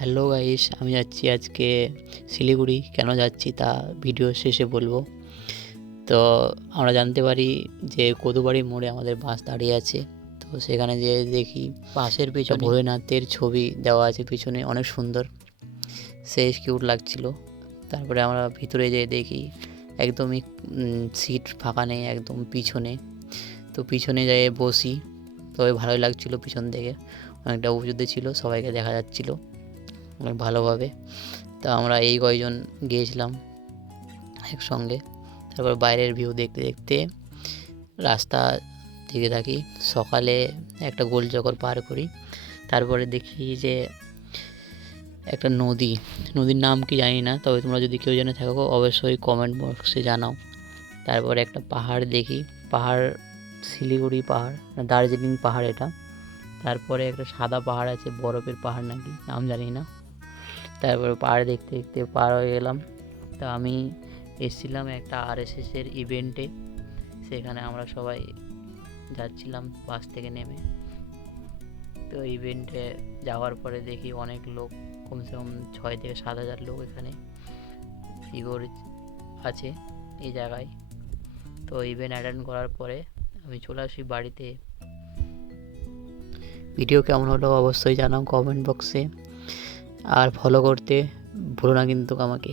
Hello guys, আমি যাচ্ছি আজকে শিলিগুড়ি। কেন যাচ্ছি তা ভিডিও শেষে বলবো। তো আমরা জানতে পারি যে কোদুবাড়ি মোড়ে আমাদের বাস দাঁড়িয়ে আছে। তো সেখানে যেয়ে দেখি বাসের পিছনে ভোলেনাথের ছবি দেওয়া আছে, পিছনে অনেক সুন্দর, সেই কিউট লাগছিল। তারপরে আমরা ভিতরে যেয়ে দেখি একদমই সিট ফাঁকা নেই, একদম পিছনে। তো পিছনে যেয়ে বসি, তবে ভালোই লাগছিলো। পিছন থেকে অনেকটা উঁচুতে ছিল, সবাইকে দেখা যাচ্ছিলো অনেক ভালোভাবে। তো আমরা এই কয়জন গিয়েছিলাম একসঙ্গে। তারপর বাইরের ভিউ দেখতে দেখতে রাস্তা দিকে থাকি। সকালে একটা গোলচক্কর পার করি, তারপরে দেখি যে একটা নদীর নাম কি জানি না, তবে তোমরা যদি কেউ জেনে থাকো অবশ্যই কমেন্ট বক্সে জানাও। তারপরে একটা পাহাড় দেখি, পাহাড় শিলিগুড়ি পাহাড় না দার্জিলিং পাহাড় এটা। তারপরে একটা সাদা পাহাড় আছে, বরফের পাহাড় নাকি, নাম জানি না। তারপরে পাহাড় দেখতে দেখতে পার হয়ে গেলাম। তো আমি এসেছিলাম একটা আরএসএসের ইভেন্টে, সেখানে আমরা সবাই যাচ্ছিলাম বাস থেকে নেমে। তো ইভেন্টে যাওয়ার পরে দেখি অনেক লোক, কমসে কম 6 থেকে 7 হাজার লোক এখানে ফিগর আছে এই জায়গায়। তো ইভেন্ট অ্যাটেন্ড করার পরে আমি চলে আসি বাড়িতে। ভিডিও কেমন হলো অবশ্যই জানাও কমেন্ট বক্সে, আর ফলো করতে ভুলো না কিন্তু আমাকে।